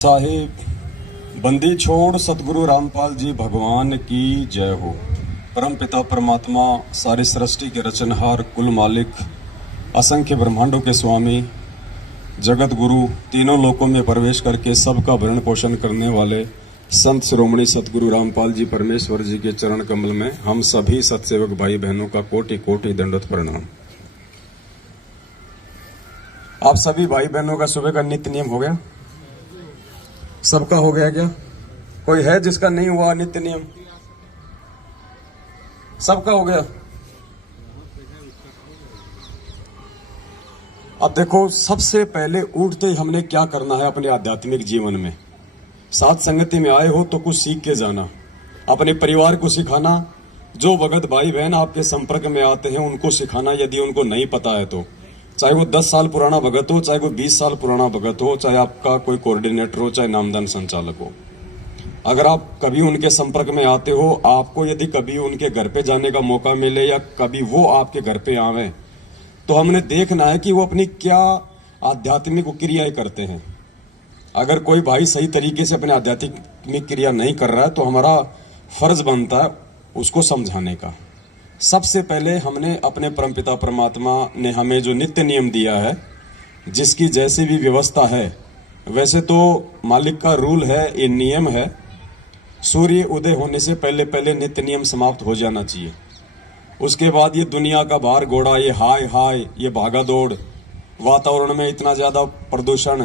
साहिब बंदी छोड़ सतगुरु रामपाल जी भगवान की जय हो। परम पिता परमात्मा सारी सृष्टि के रचनहार कुल मालिक असंख्य ब्रह्मांडों के स्वामी जगत गुरु तीनों लोकों में प्रवेश करके सबका भरण पोषण करने वाले संत शिरोमणि सतगुरु रामपाल जी परमेश्वर जी के चरण कमल में हम सभी सतसेवक भाई बहनों का कोटि कोटि दंडवत प्रणाम। आप सभी भाई बहनों का सुबह का नित्य नियम हो गया? सबका हो गया क्या? कोई है जिसका नहीं हुआ नित्य नियम? सबका हो गया। अब देखो, सबसे पहले उठते ही हमने क्या करना है अपने आध्यात्मिक जीवन में। साथ संगति में आए हो तो कुछ सीख के जाना, अपने परिवार को सिखाना, जो भगत भाई बहन आपके संपर्क में आते हैं उनको सिखाना यदि उनको नहीं पता है तो। चाहे वो 10 साल पुराना भगत हो, चाहे वो 20 साल पुराना भगत हो, चाहे आपका कोई कोऑर्डिनेटर हो, चाहे नामदान संचालक हो। अगर आप कभी उनके संपर्क में आते हो, आपको यदि कभी उनके घर पे जाने का मौका मिले या कभी वो आपके घर पे आवे, तो हमने देखना है कि वो अपनी क्या आध्यात्मिक क्रियाएं करते हैं। अगर कोई भाई सही तरीके से अपने आध्यात्मिक क्रिया नहीं कर रहा है तो हमारा फर्ज बनता है उसको समझाने का। सबसे पहले हमने अपने परमपिता परमात्मा ने हमें जो नित्य नियम दिया है, जिसकी जैसी भी व्यवस्था है वैसे तो मालिक का रूल है, ये नियम है, सूर्य उदय होने से पहले पहले नित्य नियम समाप्त हो जाना चाहिए। उसके बाद ये दुनिया का भार घोड़ा, ये हाय हाय, ये भागा दौड़, वातावरण में इतना ज्यादा प्रदूषण,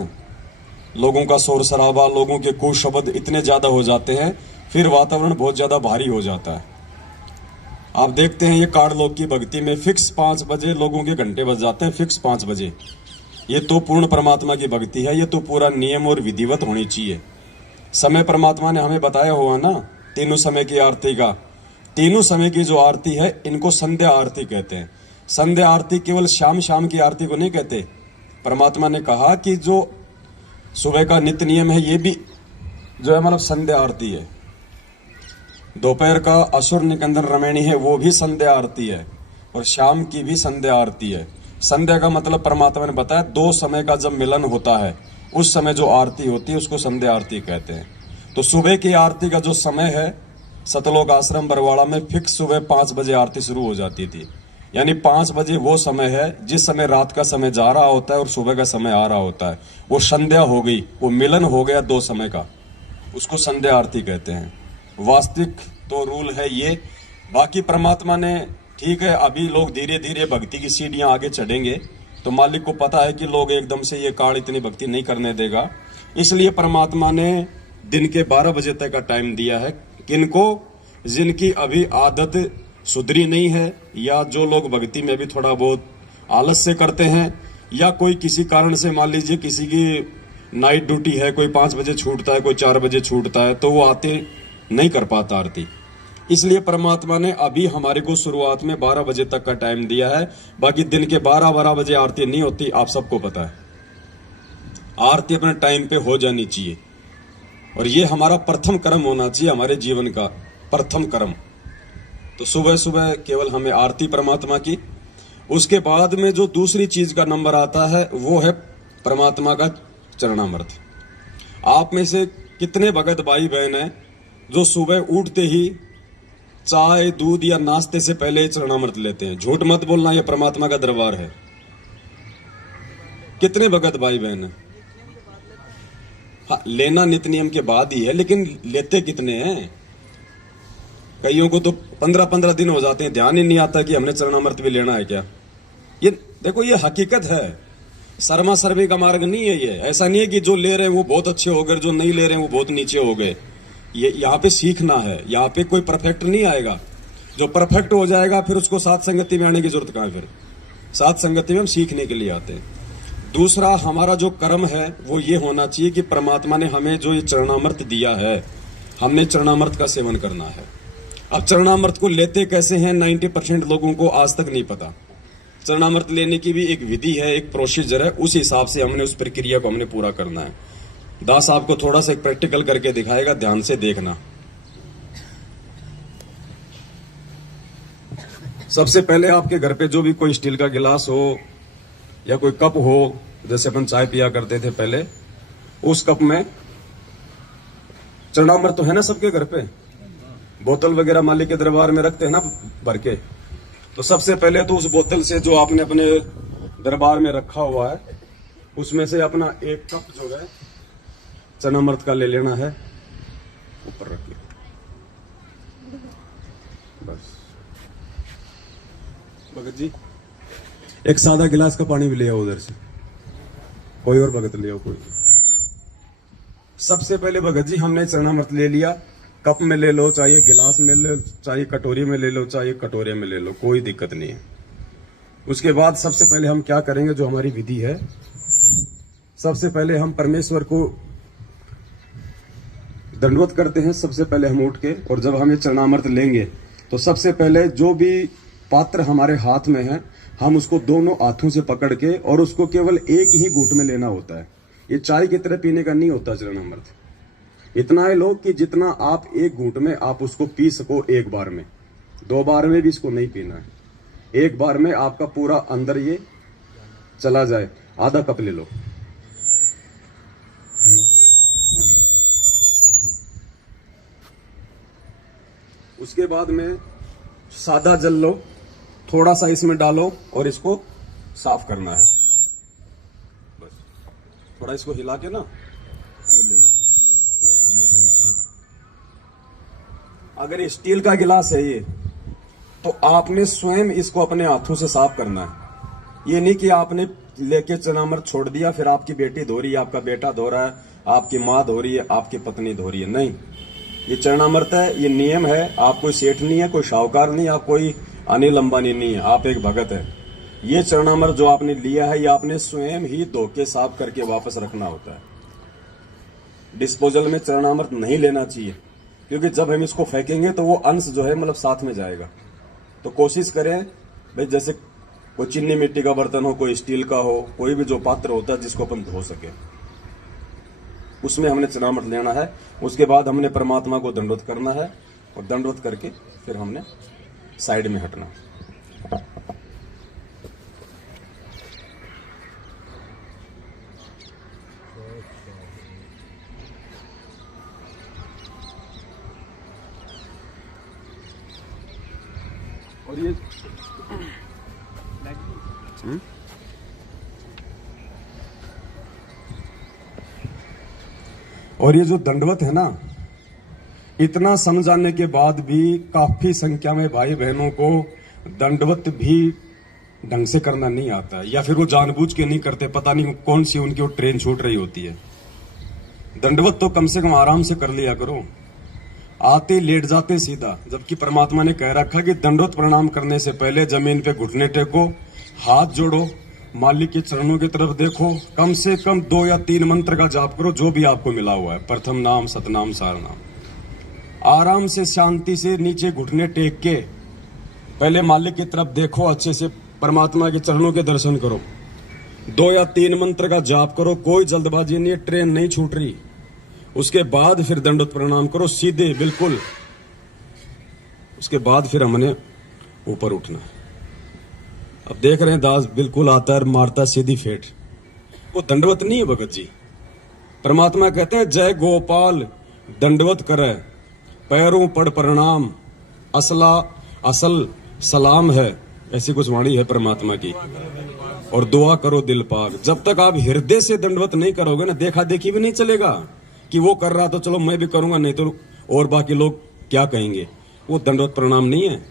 लोगों का शोर शराबा, लोगों के कुशब्द इतने ज्यादा हो जाते हैं, फिर वातावरण बहुत ज्यादा भारी हो जाता है। आप देखते हैं ये कार लोग की भक्ति में फिक्स 5 बजे लोगों के घंटे बज जाते हैं, फिक्स 5 बजे। ये तो पूर्ण परमात्मा की भक्ति है, ये तो पूरा नियम और विधिवत होनी चाहिए। समय परमात्मा ने हमें बताया हुआ ना, तीनों समय की आरती का। तीनों समय की जो आरती है इनको संध्या आरती कहते हैं। संध्या आरती केवल शाम शाम की आरती को नहीं कहते। परमात्मा ने कहा कि जो सुबह का नित्य नियम है ये भी जो है मतलब संध्या आरती है। दोपहर का असुर निकंदन रमैणी है वो भी संध्या आरती है, और शाम की भी संध्या आरती है। संध्या का मतलब परमात्मा ने बताया 2 समय का जब मिलन होता है उस समय जो आरती होती है उसको संध्या आरती कहते हैं। तो सुबह की आरती का जो समय है, सतलोक आश्रम बरवाड़ा में फिक्स सुबह 5 बजे आरती शुरू हो जाती थी। यानी 5 बजे वो समय है जिस समय रात का समय जा रहा होता है और सुबह का समय आ रहा होता है। वो संध्या हो गई, वो मिलन हो गया 2 समय का, उसको संध्या आरती कहते हैं। वास्तविक तो रूल है ये। बाकी परमात्मा ने, ठीक है, अभी लोग धीरे धीरे भक्ति की सीढ़ियां आगे चढ़ेंगे तो मालिक को पता है कि लोग एकदम से ये काल इतनी भक्ति नहीं करने देगा, इसलिए परमात्मा ने दिन के 12 बजे तक का टाइम दिया है। किनको? जिनकी अभी आदत सुधरी नहीं है, या जो लोग भक्ति में भी थोड़ा बहुत आलस से करते हैं, या कोई किसी कारण से, मान लीजिए किसी की नाइट ड्यूटी है, कोई 5 बजे छूटता है, कोई 4 बजे छूटता है, तो वो आते नहीं कर पाता आरती। इसलिए परमात्मा ने अभी हमारे को शुरुआत में 12 बजे तक का टाइम दिया है। बाकी दिन के 12 बजे आरती नहीं होती, आप सबको पता है। आरती अपने टाइम पे हो जानी चाहिए, और ये हमारा प्रथम कर्म होना चाहिए, हमारे जीवन का प्रथम कर्म। तो सुबह सुबह केवल हमें आरती परमात्मा की। उसके बाद में जो दूसरी चीज का नंबर आता है वो है परमात्मा का चरणामृत। आप में से कितने भगत भाई बहन हैं जो सुबह उठते ही चाय दूध या नाश्ते से पहले ही चरणामृत लेते हैं? झूठ मत बोलना, यह परमात्मा का दरबार है। कितने भगत भाई बहन हैं? हाँ, लेना नित्य नियम के बाद ही है, लेकिन लेते कितने हैं? कईयों को तो 15-15 दिन हो जाते हैं, ध्यान ही नहीं आता कि हमने चरणामृत भी लेना है क्या। ये देखो, ये हकीकत है, शर्मा सर्वे का मार्ग नहीं है ये। ऐसा नहीं है कि जो ले रहे हैं वो बहुत अच्छे हो गए, जो नहीं ले रहे हैं वो बहुत नीचे हो गए। ये यहाँ पे सीखना है, यहाँ पे कोई परफेक्ट नहीं आएगा। जो परफेक्ट हो जाएगा फिर उसको साथ संगति में आने की जरूरत कहाँ है? फिर साथ संगति में हम सीखने के लिए आते हैं। दूसरा, हमारा जो कर्म है वो ये होना चाहिए कि परमात्मा ने हमें जो ये चरणामृत दिया है, हमने चरणामृत का सेवन करना है। अब चरणामृत को लेते कैसे हैं 90% लोगों को आज तक नहीं पता। चरणामृत लेने की भी एक विधि है, एक प्रोसीजर है, उस हिसाब से हमने उस प्रक्रिया को हमने पूरा करना है। दास आपको थोड़ा सा एक प्रैक्टिकल करके दिखाएगा, ध्यान से देखना। सबसे पहले आपके घर पे जो भी कोई स्टील का गिलास हो या कोई कप हो, जैसे अपन चाय पिया करते थे पहले, उस कप में चरणामृत तो है ना सबके घर पे, बोतल वगैरह मालिक के दरबार में रखते हैं ना भर के। तो सबसे पहले तो उस बोतल से जो आपने अपने दरबार में रखा हुआ है उसमें से अपना एक कप जो है चरणामृत का ले लेना है, ऊपर रखिए बस। भगत जी एक सादा गिलास का पानी भी ले आओ उधर से, कोई और भगत ले आओ कोई। सबसे पहले भगत जी हमने चरणामृत ले लिया, कप में ले लो, चाहे गिलास में ले लो, चाहे कटोरी में ले लो, चाहे कटोरे में ले लो, कोई दिक्कत नहीं है। उसके बाद सबसे पहले हम क्या करेंगे, जो हमारी विधि है, सबसे पहले हम परमेश्वर को दंडवत करते हैं। सबसे पहले हम उठ के, और जब हम ये चरणामृत लेंगे तो सबसे पहले जो भी पात्र हमारे हाथ में है हम उसको दोनों हाथों से पकड़ के, और उसको केवल एक ही घूंट में लेना होता है। ये चाय की तरह पीने का नहीं होता चरणामृत। इतना है लोग कि जितना आप एक घूंट में आप उसको पी सको एक बार में, 2 बार में भी इसको नहीं पीना है, एक बार में आपका पूरा अंदर ये चला जाए। आधा कप ले लो, उसके बाद में सादा जल लो, थोड़ा सा इसमें डालो और इसको साफ करना है। बस थोड़ा इसको हिला के ना वो ले लो। अगर ये स्टील का गिलास है ये, तो आपने स्वयं इसको अपने हाथों से साफ करना है। ये नहीं कि आपने लेके चरणामृत छोड़ दिया, फिर आपकी बेटी धो रही है, आपका बेटा धो रहा है, आपकी माँ धो रही है, आपकी पत्नी धो रही है। नहीं, ये चरणामृत है, ये नियम है। आप कोई सेठ नहीं है, कोई शाहूकार नहीं, आप कोई अनिल अंबानी नहीं है, आप एक भगत है। ये चरणामृत जो आपने लिया है ये आपने स्वयं ही धो के साफ करके वापस रखना होता है। डिस्पोजल में चरणामृत नहीं लेना चाहिए, क्योंकि जब हम इसको फेंकेंगे तो वो अंश जो है मतलब साथ में जाएगा। तो कोशिश करें भाई, जैसे कोई चीनी मिट्टी का बर्तन हो, कोई स्टील का हो, कोई भी जो पात्र होता है जिसको अपन धो सके, उसमें हमने चरणामृत लेना है। उसके बाद हमने परमात्मा को दंडवत करना है, और दंडवत करके फिर हमने साइड में हटना। और ये और ये जो दंडवत है ना, इतना समझाने के बाद भी काफी संख्या में भाई बहनों को दंडवत भी ढंग से करना नहीं आता है, या फिर वो जानबूझ के नहीं करते, पता नहीं कौन सी उनकी वो ट्रेन छूट रही होती है। दंडवत तो कम से कम आराम से कर लिया करो, आते लेट जाते सीधा। जबकि परमात्मा ने कह रखा कि दंडवत प्रणाम करने से पहले जमीन पे घुटने टेको, हाथ जोड़ो, मालिक के चरणों की तरफ देखो, कम से कम 2 या 3 मंत्र का जाप करो, जो भी आपको मिला हुआ है, प्रथम नाम, सतनाम, सार नाम। आराम से शांति से नीचे घुटने टेक के पहले मालिक की तरफ देखो, अच्छे से परमात्मा के चरणों के दर्शन करो, 2 या 3 मंत्र का जाप करो, कोई जल्दबाजी नहीं, ट्रेन नहीं छूट रही। उसके बाद फिर दंडवत प्रणाम करो सीधे बिल्कुल। उसके बाद फिर हमने ऊपर उठना है। अब देख रहे हैं दास बिल्कुल आता है, मारता सीधी फेट, वो दंडवत नहीं है भगत जी। परमात्मा कहते हैं जय गोपाल दंडवत करे, पैरों पड़ प्रणाम, असल सलाम है, ऐसी कुछ वाणी है परमात्मा की। और दुआ करो दिल पाक। जब तक आप हृदय से दंडवत नहीं करोगे ना, देखा देखी भी नहीं चलेगा कि वो कर रहा तो चलो मैं भी करूंगा, नहीं तो और बाकी लोग क्या कहेंगे, वो दंडवत प्रणाम नहीं है।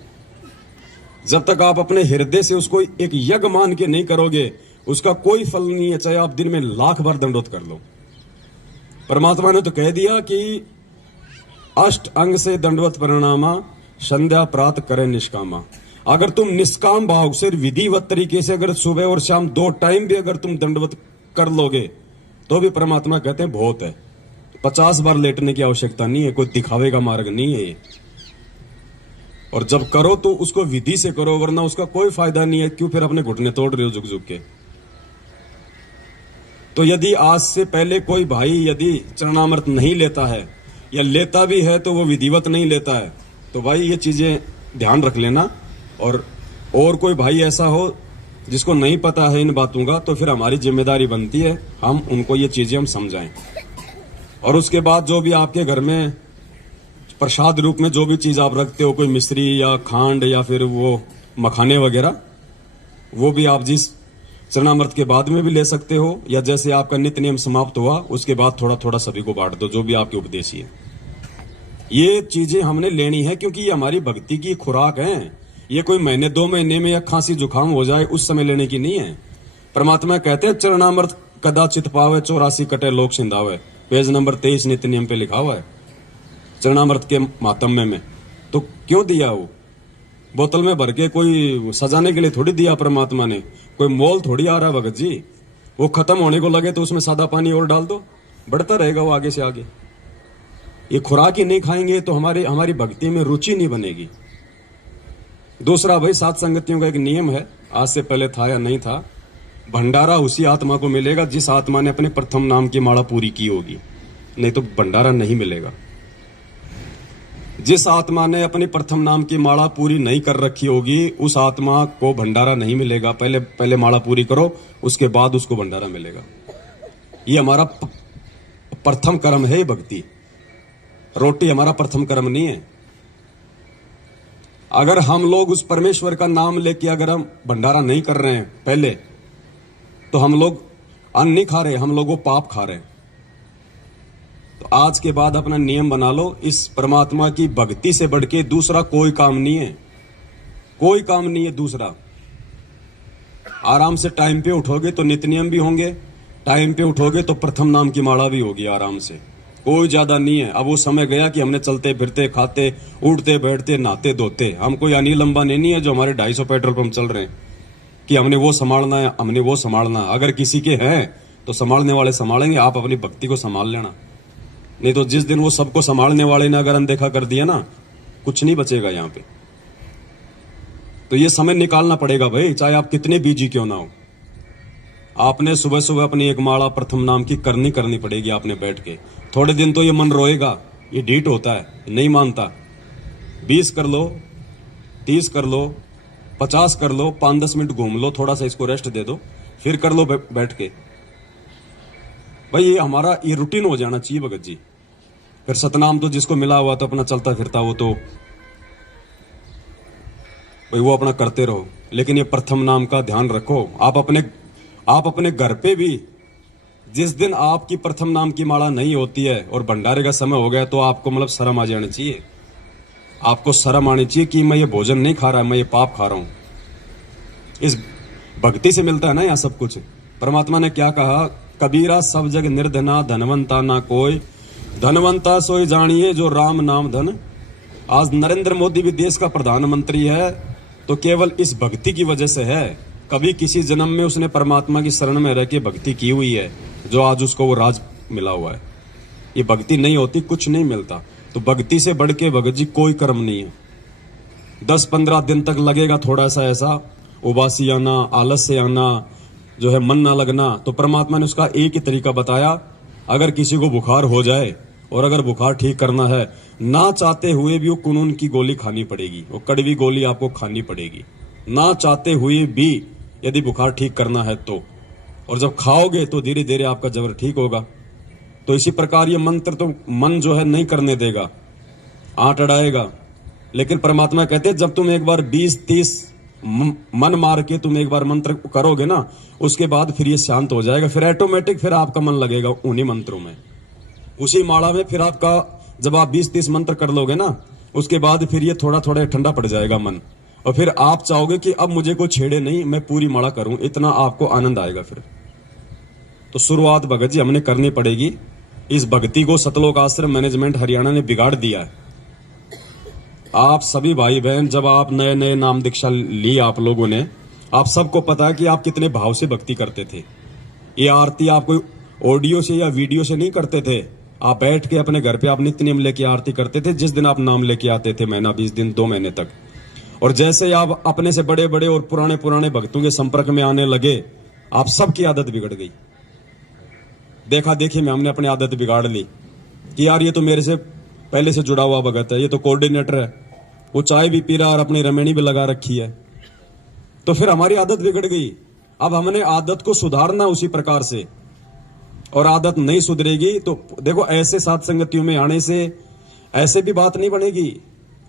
जब तक आप अपने हृदय से उसको एक यज्ञ मान के नहीं करोगे, उसका कोई फल नहीं है, चाहे आप दिन में 1,00,000 बार दंडवत कर लो। परमात्मा ने तो कह दिया कि अष्ट अंग से दंडवत प्रणामा, संध्या प्रात करे निष्कामा। अगर तुम निष्काम भाव से विधिवत तरीके से अगर सुबह और शाम 2 टाइम भी अगर तुम दंडवत कर लोगे तो भी परमात्मा कहते हैं बहुत है। 50 बार लेटने की आवश्यकता नहीं है, कोई दिखावे का मार्ग नहीं है ये। और जब करो तो उसको विधि से करो, वरना उसका कोई फायदा नहीं है। क्यों फिर अपने घुटने तोड़ रहे हो झुक झुक के। तो यदि आज से पहले कोई भाई यदि चरणामृत नहीं लेता है, या लेता भी है तो वो विधिवत नहीं लेता है, तो भाई ये चीजें ध्यान रख लेना। और कोई भाई ऐसा हो जिसको नहीं पता है इन बातों का, तो फिर हमारी जिम्मेदारी बनती है हम उनको ये चीजें हम समझाएं। और उसके बाद जो भी आपके घर में प्रसाद रूप में जो भी चीज आप रखते हो, कोई मिश्री या खांड या फिर वो मखाने वगैरह, वो भी आप जिस चरणामृत के बाद में भी ले सकते हो, या जैसे आपका नित्य नियम समाप्त हुआ उसके बाद थोड़ा थोड़ा सभी को बांट दो, जो भी आपके उपदेश है। ये चीजें हमने लेनी है क्योंकि ये हमारी भक्ति की खुराक है। ये कोई महीने 2 महीने में या खांसी जुकाम हो जाए उस समय लेने की नहीं है। परमात्मा कहते हैं चरणामृत कदाचित पावे 84 कटे लोक सिंधावे, पेज नंबर 23 नित्य नियम पे लिखा हुआ है चरणामृत के मातम्य में। तो क्यों दिया? वो बोतल में भर के कोई सजाने के लिए थोड़ी दिया परमात्मा ने, कोई मोल थोड़ी आ रहा है भगत जी। वो खत्म होने को लगे तो उसमें सादा पानी और डाल दो, बढ़ता रहेगा वो आगे से आगे। ये खुराक ही नहीं खाएंगे तो हमारी भक्ति में रुचि नहीं बनेगी। दूसरा भाई, सात संगतियों का एक नियम है, आज से पहले था या नहीं था, भंडारा उसी आत्मा को मिलेगा जिस आत्मा ने अपने प्रथम नाम की माला पूरी की होगी, नहीं तो भंडारा नहीं मिलेगा। जिस आत्मा ने अपनी प्रथम नाम की माला पूरी नहीं कर रखी होगी उस आत्मा को भंडारा नहीं मिलेगा। पहले माला पूरी करो, उसके बाद उसको भंडारा मिलेगा। ये हमारा प्रथम कर्म है, भक्ति। रोटी हमारा प्रथम कर्म नहीं है। अगर हम लोग उस परमेश्वर का नाम लेके अगर हम भंडारा नहीं कर रहे हैं पहले, तो हम लोग अन्न नहीं खा रहे, हम लोग वो पाप खा रहे हैं। तो आज के बाद अपना नियम बना लो, इस परमात्मा की भक्ति से बढ़ के दूसरा कोई काम नहीं है, कोई काम नहीं है दूसरा। आराम से टाइम पे उठोगे तो नित्य नियम भी होंगे, टाइम पे उठोगे तो प्रथम नाम की माला भी होगी आराम से। कोई ज्यादा नहीं है। अब वो समय गया कि हमने चलते फिरते खाते उठते बैठते नहाते धोते, हम कोई अनिल अंबानी नहीं है जो हमारे 250 पेट्रोल पंप चल रहे हैं कि हमने वो संभालना है, हमने वो संभालना। अगर किसी के हैं तो संभालने वाले संभालेंगे, आप अपनी भक्ति को संभाल लेना। नहीं तो जिस दिन वो सबको संभालने वाले ने अगर अनदेखा कर दिया ना, कुछ नहीं बचेगा यहाँ पे। तो ये समय निकालना पड़ेगा भाई, चाहे आप कितने बिजी क्यों ना हो। आपने सुबह सुबह अपनी एक माला प्रथम नाम की करनी पड़ेगी आपने बैठ के। थोड़े दिन तो ये मन रोएगा, ये ढीठ होता है, नहीं मानता। 20 कर लो, 30 कर लो, 50 कर लो, 5-10 मिनट घूम लो, थोड़ा सा इसको रेस्ट दे दो, फिर कर लो बैठ के। भाई ये हमारा ये रूटीन हो जाना चाहिए भगत जी। फिर सतनाम तो जिसको मिला हुआ तो अपना चलता फिरता वो तो भाई वो अपना करते रहो, लेकिन ये प्रथम नाम का ध्यान रखो। आप अपने घर पे भी जिस दिन आपकी प्रथम नाम की माला नहीं होती है और भंडारे का समय हो गया तो आपको मतलब शर्म आ जानी चाहिए। आपको शर्म आनी चाहिए कि मैं ये भोजन नहीं खा रहा, मैं ये पाप खा रहा हूं। इस भक्ति से मिलता है ना यहाँ सब कुछ। परमात्मा ने क्या कहा, कबीरा सब जग निर्धना धनवंता ना कोई, धनवंता सोई जानिए जो राम नाम धन। आज नरेंद्र मोदी भी देश का प्रधानमंत्री है तो केवल इस भक्ति की वजह से है। कभी किसी जन्म में उसने परमात्मा की शरण में रह के भक्ति की हुई है जो आज उसको वो राज मिला हुआ है। ये भक्ति नहीं होती कुछ नहीं मिलता। तो भक्ति से बढ़ के भगत जी कोई कर्म नहीं है। 10-15 दिन तक लगेगा थोड़ा सा ऐसा उबासी आना, आलस से आना, जो है मन ना लगना, तो परमात्मा ने उसका एक ही तरीका बताया। अगर किसी को बुखार हो जाए और अगर बुखार ठीक करना है, ना चाहते हुए भी वो कुनून की गोली खानी पड़ेगी, वो कड़वी गोली आपको खानी पड़ेगी, ना चाहते हुए भी, यदि बुखार ठीक करना है तो। और जब खाओगे तो धीरे धीरे आपका जबर ठीक होगा। तो इसी प्रकार ये मंत्र तो मन जो है नहीं करने देगा, आंट अड़ाएगा। लेकिन परमात्मा कहते हैं जब तुम एक बार 20-30 मन मार के तुम एक बार मंत्र करोगे ना, उसके बाद फिर ये शांत हो जाएगा। फिर ऑटोमेटिक फिर आपका मन लगेगा उन्हीं मंत्रों में, उसी माला में। फिर आपका जब आप 20-30 मंत्र कर लोगे ना, उसके बाद फिर ये थोड़ा थोड़ा ठंडा पड़ जाएगा मन, और फिर आप चाहोगे कि अब मुझे कोई छेड़े नहीं, मैं पूरी माला करूं, इतना आपको आनंद आएगा फिर। तो शुरुआत भगत जी हमने करनी पड़ेगी। इस भक्ति को सतलोक आश्रम मैनेजमेंट हरियाणा ने बिगाड़ दिया है। आप सभी भाई बहन, जब आप नए नए नाम दीक्षा ली आप लोगों ने, आप सबको पता है कि आप कितने भाव से भक्ति करते थे। ये आरती आप कोई ऑडियो से या वीडियो से नहीं करते थे, आप बैठ के अपने घर पे आप नित्य नियम लेके आरती करते थे। जिस दिन आप नाम लेके आते थे, महीना 20 दिन 2 महीने तक, और जैसे आप अपने से बड़े बड़े और पुराने भक्तों के संपर्क में आने लगे, आप सबकी आदत बिगड़ गई। देखा देखी में हमने अपनी आदत बिगाड़ ली कि यार ये तो मेरे से पहले से जुड़ा हुआ भगत है, ये तो कोऑर्डिनेटर है, वो चाय भी पी रहा और अपनी रमेणी भी लगा रखी है। तो फिर हमारी आदत बिगड़ गई। अब हमने आदत को सुधारना उसी प्रकार से। और आदत नहीं सुधरेगी तो देखो, ऐसे साथ संगतियों में आने से ऐसे भी बात नहीं बनेगी।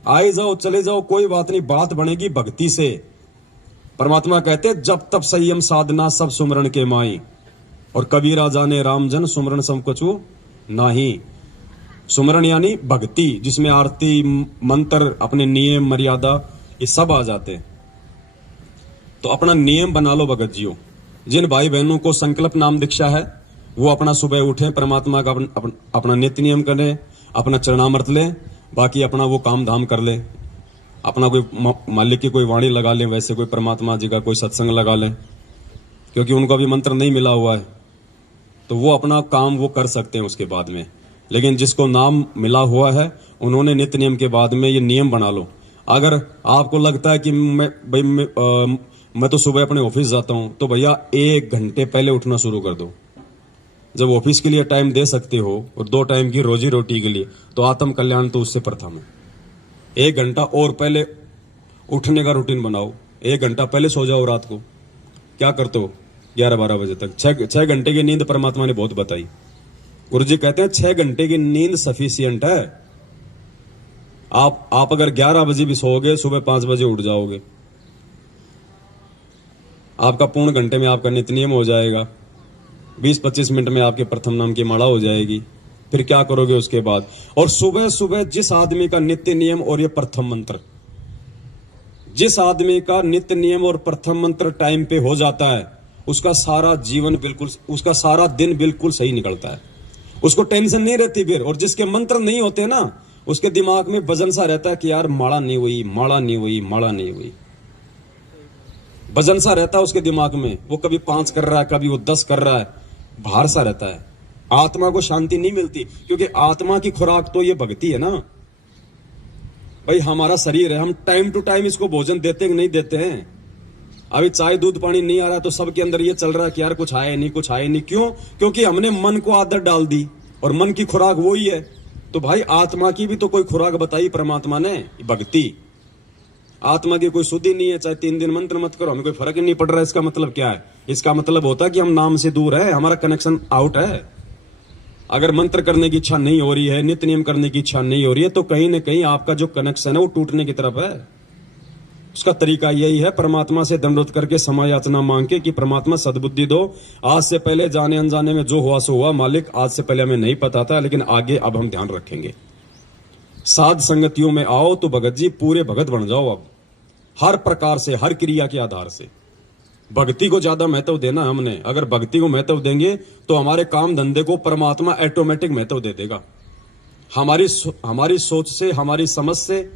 आए जाओ चले जाओ कोई बात नहीं, बात बनेगी भक्ति से। परमात्मा कहते हैं जब तब संयम साधना सब सुमरण के माई, और कबीरा जाने रामजन सुमरण सब कछु नाही। सुमरण यानी भक्ति, जिसमें आरती मंत्र अपने नियम मर्यादा ये सब आ जाते हैं। तो अपना नियम बना लो भगत जियो। जिन भाई बहनों को संकल्प नाम दीक्षा है वो अपना सुबह उठे, परमात्मा का अपना नित्य नियम करें, अपना चरणामृत लें, बाकी अपना वो काम धाम कर ले। अपना कोई मालिक की कोई वाणी लगा लें, वैसे कोई परमात्मा जी का कोई सत्संग लगा लें, क्योंकि उनको अभी मंत्र नहीं मिला हुआ है तो वो अपना काम वो कर सकते हैं उसके बाद में। लेकिन जिसको नाम मिला हुआ है उन्होंने नित्य नियम के बाद में ये नियम बना लो। अगर आपको लगता है कि मैं तो सुबह अपने ऑफिस जाता हूं, तो भैया 1 घंटे पहले उठना शुरू कर दो। जब ऑफिस के लिए टाइम दे सकते हो और 2 टाइम की रोजी रोटी के लिए, तो आत्म कल्याण तो उससे प्रथम है। 1 घंटा और पहले उठने का रूटीन बनाओ। 1 घंटा पहले सो जाओ। रात को क्या करते हो 11-12 बजे तक? 6 घंटे की नींद परमात्मा ने बहुत बताई। गुरु जी कहते हैं 6 घंटे की नींद सफिशियंट है। आप अगर 11 बजे भी सोओगे, सुबह 5 बजे उठ जाओगे, आपका पूर्ण घंटे में आपका नित्य नियम हो जाएगा। 20-25 मिनट में आपके प्रथम नाम की माला हो जाएगी। फिर क्या करोगे उसके बाद? और सुबह सुबह जिस आदमी का नित्य नियम और ये प्रथम मंत्र, जिस आदमी का नित्य नियम और प्रथम मंत्र टाइम पे हो जाता है, उसका सारा जीवन बिल्कुल, उसका सारा दिन बिल्कुल सही निकलता है। उसको टेंशन नहीं रहती फिर। और जिसके मंत्र नहीं होते ना, उसके दिमाग में वजन सा रहता है कि यार माला नहीं हुई, माला नहीं हुई, माला नहीं हुई। वजन सा रहता है उसके दिमाग में। वो कभी 5 कर रहा है, कभी वो 10 कर रहा है, भार सा रहता है। आत्मा को शांति नहीं मिलती, क्योंकि आत्मा की खुराक तो ये भक्ति है ना भाई। हमारा शरीर है, हम टाइम टू टाइम इसको भोजन देते कि नहीं देते हैं? अभी चाय दूध पानी नहीं आ रहा तो सबके अंदर ये चल रहा है कि यार कुछ आए नहीं, कुछ आए नहीं। क्यों? क्योंकि हमने मन को आदत डाल दी, और मन की खुराक वो ही है। तो भाई आत्मा की भी तो कोई खुराक बताई परमात्मा ने, भक्ति। आत्मा की कोई शुद्धि नहीं है, चाहे 3 दिन मंत्र मत करो, हमें कोई फर्क ही नहीं पड़ रहा है। इसका मतलब क्या है? इसका मतलब होता है कि हम नाम से दूर है, हमारा कनेक्शन आउट है। अगर मंत्र करने की इच्छा नहीं हो रही है, नित्य नियम करने की इच्छा नहीं हो रही है, तो कहीं ना कहीं आपका जो कनेक्शन है वो टूटने की तरफ है। उसका तरीका यही है, परमात्मा से दंडवत करके समय याचना मांग के कि परमात्मा सद्बुद्धि दो। आज से पहले जाने अनजाने में जो हुआ सो हुआ, मालिक आज से पहले हमें नहीं पता था, लेकिन आगे अब हम ध्यान रखेंगे। साध संगतियों में आओ तो भगत जी पूरे भगत बन जाओ। अब हर प्रकार से, हर क्रिया के आधार से भक्ति को ज्यादा महत्व देना हमने। अगर भक्ति को महत्व देंगे तो हमारे काम धंधे को परमात्मा ऑटोमेटिक महत्व दे देगा। हमारी सोच से, हमारी समझ से,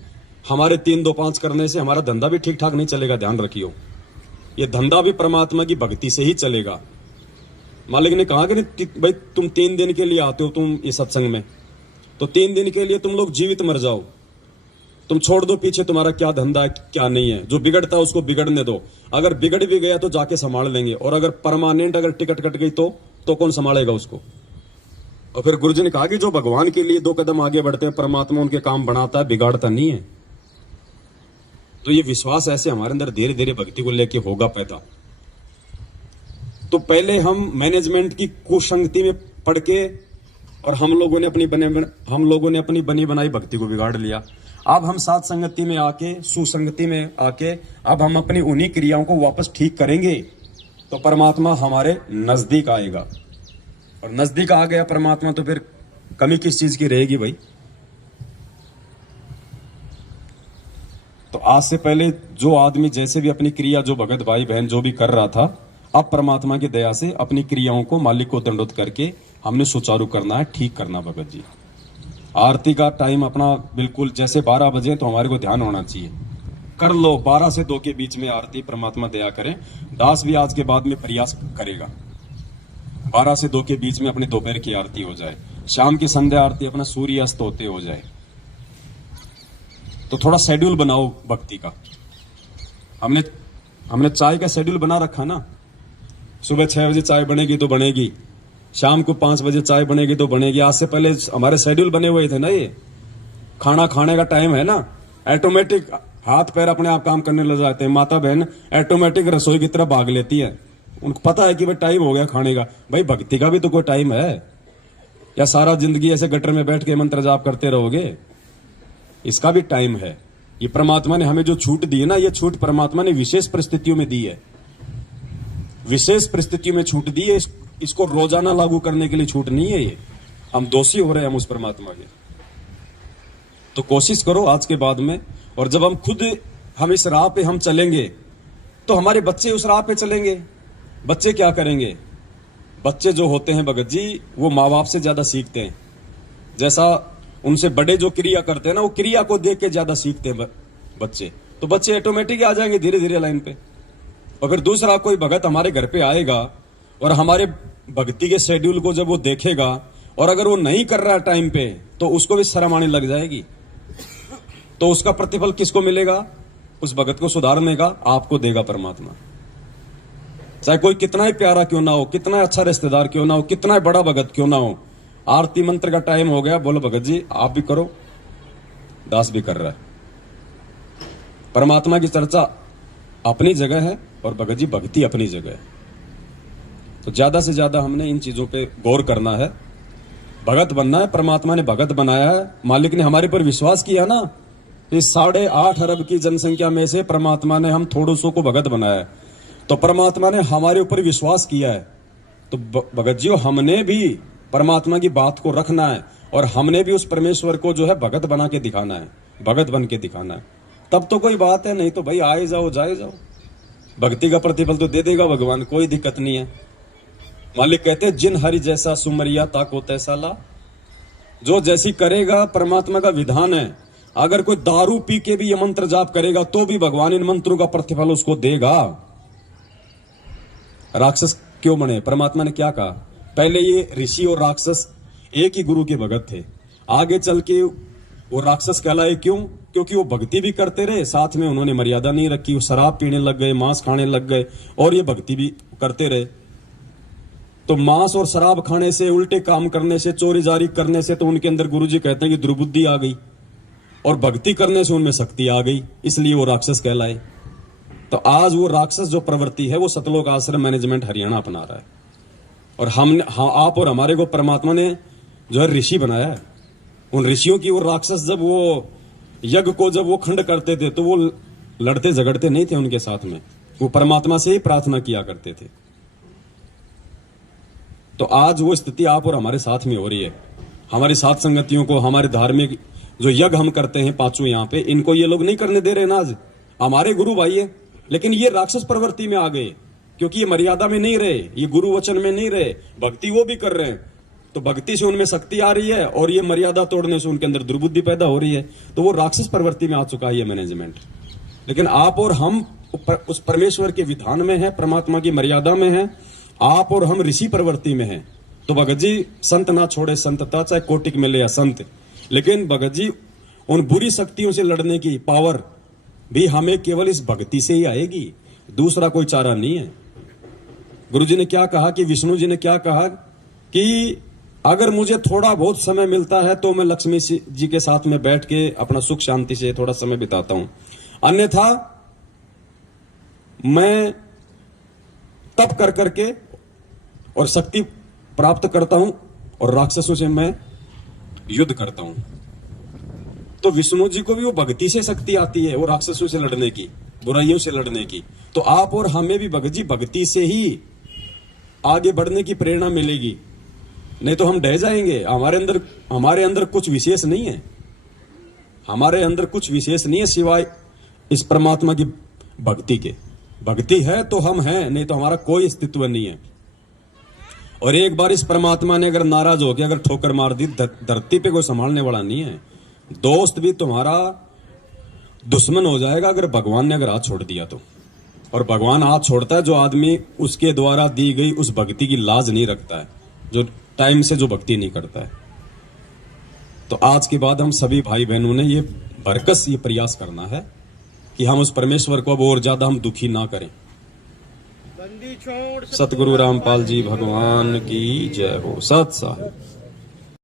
हमारे 3-2-5 करने से हमारा धंधा भी ठीक ठाक नहीं चलेगा। ध्यान रखियो, ये धंधा भी परमात्मा की भक्ति से ही चलेगा। मालिक ने कहा कि भाई तुम 3 दिन के लिए आते हो तुम इस सत्संग में, तो 3 दिन के लिए तुम लोग जीवित मर जाओ। तुम छोड़ दो पीछे तुम्हारा क्या धंधा है क्या नहीं है। जो बिगड़ता है उसको बिगड़ने दो। अगर बिगड़ भी गया तो जाके संभाल लेंगे, और अगर परमानेंट अगर टिकट कट गई तो कौन संभालेगा उसको? और फिर गुरुजी ने कहा कि जो भगवान के लिए 2 कदम आगे बढ़ते हैं, परमात्मा उनके काम बनाता है, बिगाड़ता नहीं है। तो ये विश्वास ऐसे हमारे अंदर धीरे धीरे भक्ति को लेके होगा पैदा। तो पहले हम मैनेजमेंट की कुसंगति में पड़ के, और हम लोगों ने अपनी बनी बनाई भक्ति को बिगाड़ लिया। अब हम साथ संगति में आके, सुसंगति में आके, अब हम अपनी उन्हीं क्रियाओं को वापस ठीक करेंगे तो परमात्मा हमारे नजदीक आएगा। और नजदीक आ गया परमात्मा तो फिर कमी किस चीज की रहेगी भाई? तो आज से पहले जो आदमी जैसे भी अपनी क्रिया, जो भगत भाई बहन जो भी कर रहा था, अब परमात्मा की दया से अपनी क्रियाओं को मालिक को दंडोत करके हमने सुचारू करना है, ठीक करना। भगत जी आरती का टाइम अपना बिल्कुल जैसे 12 बजे तो हमारे को ध्यान होना चाहिए। कर लो 12 से 2 के बीच में आरती, परमात्मा दया करें। दास भी आज के बाद में प्रयास करेगा 12 से 2 के बीच में अपनी दोपहर की आरती हो जाए, शाम की संध्या आरती अपना सूर्य अस्त होते हो जाए। तो थोड़ा शेड्यूल बनाओ भक्ति का। हमने चाय का शेड्यूल बना रखा ना, सुबह 6 बजे चाय बनेगी तो बनेगी, शाम को 5 बजे चाय बनेगी तो बनेगी। आज से पहले हमारे शेड्यूल बने हुए थे ना, ये खाना खाने का टाइम है ना, ऑटोमेटिक हाथ पैर अपने आप काम करने लग जाते हैं। माता बहन ऑटोमेटिक रसोई की तरफ भाग लेती है। उनको पता है कि भाई टाइम हो गया खाने का। भाई भक्ति का भी तो कोई टाइम है, या सारा जिंदगी ऐसे गटर में बैठ के मंत्र जाप करते रहोगे? इसका भी टाइम है। ये परमात्मा ने हमें जो छूट दी है ना, ये छूट परमात्मा ने विशेष परिस्थितियों में दी है, विशेष परिस्थितियों में छूट दी है। इसको रोजाना लागू करने के लिए छूट नहीं है। ये हम दोषी हो रहे हैं हम उस परमात्मा के। तो कोशिश करो आज के बाद में, और जब हम इस राह पे हम चलेंगे तो हमारे बच्चे उस राह पे चलेंगे। बच्चे क्या करेंगे? बच्चे जो होते हैं भगत जी, वो माँ बाप से ज्यादा सीखते हैं। जैसा उनसे बड़े जो क्रिया करते हैं ना, वो क्रिया को देख के ज्यादा सीखते हैं बच्चे। तो बच्चे ऑटोमेटिक आ जाएंगे धीरे धीरे लाइन पे। और फिर दूसरा कोई भगत हमारे घर पे आएगा और हमारे भक्ति के शेड्यूल को जब वो देखेगा, और अगर वो नहीं कर रहा है टाइम पे, तो उसको भी शर्म आने लग जाएगी। तो उसका प्रतिफल किसको मिलेगा? उस भगत को सुधारने का आपको देगा परमात्मा। चाहे कोई कितना ही प्यारा क्यों ना हो, कितना अच्छा रिश्तेदार क्यों ना हो, कितना बड़ा भगत क्यों ना हो। आरती मंत्र का टाइम हो गया, बोलो भगत जी आप भी करो, दास भी कर रहा है। परमात्मा की चर्चा अपनी जगह है और भगत जी भक्ति अपनी जगह है। तो ज्यादा से ज्यादा हमने इन चीजों पे गौर करना है। भगत बनना है, परमात्मा ने भगत बनाया है। मालिक ने हमारे पर विश्वास किया ना, इस 8.5 अरब की जनसंख्या में से परमात्मा ने हम थोड़ों सौ को भगत बनाया है। तो परमात्मा ने हमारे ऊपर विश्वास किया है। तो भगत जी हमने भी परमात्मा की बात को रखना है, और हमने भी उस परमेश्वर को जो है भगत बना के दिखाना है, भगत बन के दिखाना है। तब तो कोई बात है, नहीं तो भाई आए जाओ जाए जाओ। भक्ति का प्रतिफल तो दे देगा भगवान, कोई दिक्कत नहीं है। मालिक कहते हैं जिन हरि जैसा सुमरिया ताको तैसा ला। जो जैसी करेगा, परमात्मा का विधान है। अगर कोई दारू पी के भी ये मंत्र जाप करेगा तो भी भगवान इन मंत्रों का प्रतिफल उसको देगा। राक्षस क्यों बने? परमात्मा ने क्या कहा? पहले ये ऋषि और राक्षस एक ही गुरु के भगत थे। आगे चल के वो राक्षस कहलाए। क्यों? क्योंकि वो भक्ति भी करते रहे, साथ में उन्होंने मर्यादा नहीं रखी। वो शराब पीने लग गए, मांस खाने लग गए, और ये भक्ति भी करते रहे। तो मांस और शराब खाने से, उल्टे काम करने से, चोरी जारी करने से, तो उनके अंदर गुरुजी कहते हैं कि दुर्बुद्धि आ गई, और भक्ति करने से उनमें शक्ति आ गई, इसलिए वो राक्षस कहलाए। तो आज वो राक्षस जो प्रवृत्ति है वो सतलोक आश्रम मैनेजमेंट हरियाणा अपना रहा है। और आप और हमारे को परमात्मा ने जो है ऋषि बनाया है। उन ऋषियों की वो राक्षस जब वो यज्ञ को जब वो खंड करते थे तो वो लड़ते झगड़ते नहीं थे उनके साथ में, वो परमात्मा से ही प्रार्थना किया करते थे। तो आज वो स्थिति आप और हमारे साथ में हो रही है। हमारे साथ संगतियों को, हमारे धार्मिक जो यज्ञ हम करते हैं पांचों यहाँ पे, इनको ये लोग नहीं करने दे रहे ना। आज हमारे गुरु भाई है, लेकिन ये राक्षस प्रवृत्ति में आ गए, क्योंकि ये मर्यादा में नहीं रहे, ये गुरु वचन में नहीं रहे। भक्ति वो भी कर रहे हैं, तो भक्ति से उनमें शक्ति आ रही है, और ये मर्यादा तोड़ने से उनके अंदर दुर्बुद्धि पैदा हो रही है। तो वो राक्षस प्रवृत्ति में आ चुका है ये मैनेजमेंट। लेकिन आप और हम उस परमेश्वर के विधान में है, परमात्मा की मर्यादा में है। आप और हम ऋषि प्रवृत्ति में है। तो भगत जी संत ना छोड़े संतता, चाहे कोटिक मिले या संत। लेकिन भगत जी उन बुरी शक्तियों से लड़ने की पावर भी हमें केवल इस भक्ति से ही आएगी, दूसरा कोई चारा नहीं है। गुरु जी ने क्या कहा कि विष्णु जी ने क्या कहा कि अगर मुझे थोड़ा बहुत समय मिलता है तो मैं लक्ष्मी जी के साथ में बैठ के अपना सुख शांति से थोड़ा समय बिताता हूं, अन्यथा मैं तप कर करके और शक्ति प्राप्त करता हूं और राक्षसों से मैं युद्ध करता हूं। तो विष्णु जी को भी वो भक्ति से शक्ति आती है, वो राक्षसों से लड़ने की, बुराइयों से लड़ने की। तो आप और हमें भी भगत जी भक्ति से ही आगे बढ़ने की प्रेरणा मिलेगी, नहीं तो हम ढह जाएंगे। हमारे अंदर कुछ विशेष नहीं है, हमारे अंदर कुछ विशेष नहीं है सिवाय इस परमात्मा की भक्ति के। भक्ति है तो हम हैं, नहीं तो हमारा कोई अस्तित्व नहीं है। और एक बार इस परमात्मा ने अगर नाराज हो गया, अगर ठोकर मार दी, धरती पे कोई संभालने वाला नहीं है। दोस्त भी तुम्हारा दुश्मन हो जाएगा अगर भगवान ने अगर हाथ छोड़ दिया तो। और भगवान हाथ छोड़ता है जो आदमी उसके द्वारा दी गई उस भक्ति की लाज नहीं रखता है, जो टाइम से जो भक्ति नहीं करता है। तो आज के बाद हम सभी भाई बहनों ने ये बरकस ये प्रयास करना है कि हम उस परमेश्वर को अब और ज्यादा हम दुखी ना करें। सतगुरु रामपाल जी भगवान की जय हो। सत साहिब।